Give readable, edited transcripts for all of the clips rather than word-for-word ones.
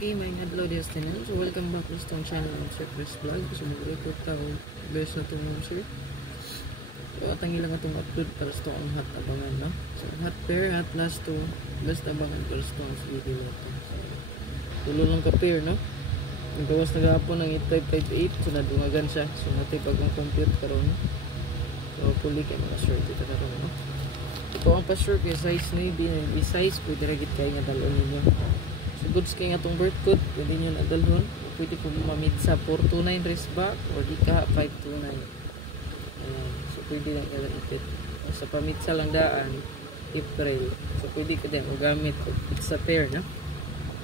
Okay, may adlaw din sa tinan. So, welcome back to itong channel ng Sir Chris Vlog. So, mag-record tao. Best na itong sir. So, atang ilang itong upload para sa itong hot abangan, no? So, hot pair, hot last to. Best abangan para sa itong video na ito. So, tulo lang ka pair, no? Nagawas na gahapon ng 8558. So, nadungagan siya. So, natin pag compute karon. So, puli kayo mga shirt. Ito na rin, no? Ito ang pa-shirt kay size navy. Navy size. Pwede ragit kayo nga dalon ninyo. So, goods kayo nga itong birth code. Pwede nyo na dalhon. Pwede po mamit sa 429 wristback or di ka 529. Ayan. So, pwede lang ilang ipit. Sa pamitsa lang daan, April. So, pwede ka din magamit. It's a pair, no?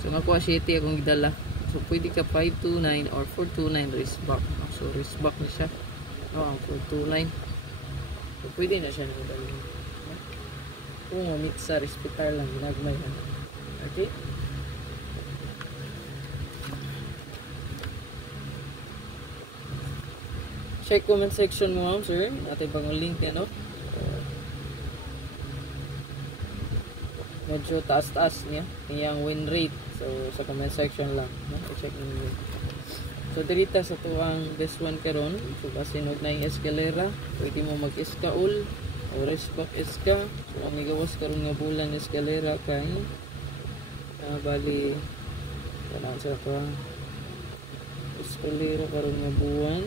So, nakuha 7 akong gidala. So, pwede ka 529 or 429 wristback. So, wristback na siya. No, ang 429. So, pwede na siya nang dalhin. Kung mamit sa respetar lang, ginagmay na. Okay? Check comment section mo, ma'am, sir. Ating pang link yan, no? Medyo taas-taas niya. Yung win rate. So, sa comment section lang. No? I-check nyo. So, dirita sa tuwang this one karon. So, kasi huwag na yung escalera. Pwede mo mag-iska all. O wristback iska. So, ang igawas karon nga bulan escalera kay bali tanang sa tuwang escalera karon nga buwan.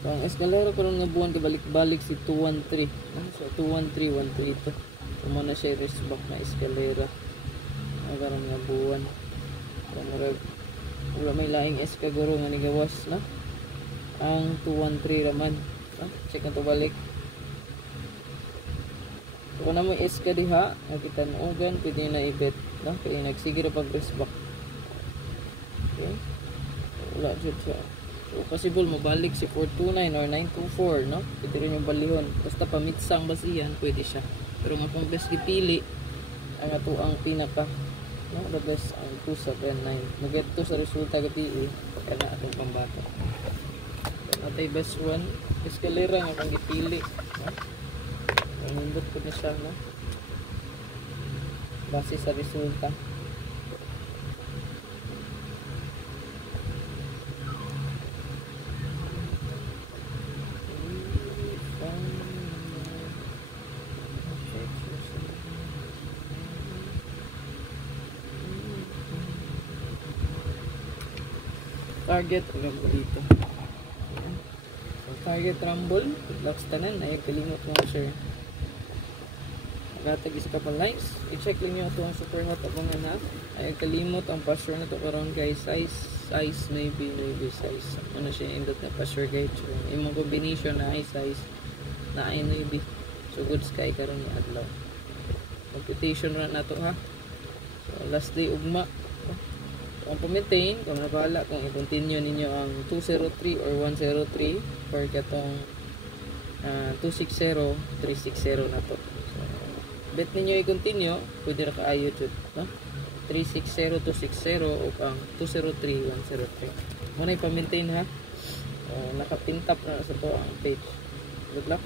Ang escalera karon nga buwan kabalik-balik si 213. So 213 132. So mo na siya wristback na escalera. Ang karon nga buwan. So wala may laing eska guro nga nigawas na. Ang 213 raman. Check na to balik. So kung na mo eska diha, nakita mo ugan pwede na ibet, no? Kaya nagsige ra pag wristback. Okay? Wala jud siya. So, possible mo balik si 429 or 924, no? Pwede rin yung balihon. Basta pamitsang basihan, pwede siya. Pero nga kung best dipili, ang ato ang pinaka, no? The best ang 279. Mag-get to sa resulta gabi, kaya na atong pambata. Atay best one, escalera nga kung dipili, no? Nindot ko na siya, no? Base sa resulta. Target rumble dito. So, target rumble, good luck tanan, ay kalimot mo sir. Nagatag isa ka pa lines, i-check lang nyo ito ang super hot abangan na. Ay kalimot ang pasture na ito karon guys, size maybe size. Ano siya indot na pasture guys. So, imong combination na ay size na ay maybe. So good sky karon ni adlaw. Computation run na to ha. So last day ugma. Kung pa-maintain, kung nabahala kung i-continue ninyo ang 203 or 103 or katong 260, 360 na to. So, bet ninyo i-continue, pwede na kaayo dyan, no? 360, 260 o ang 203, 103. Muna i-maintain ha. Nakapintap na sa to ang page. Good luck.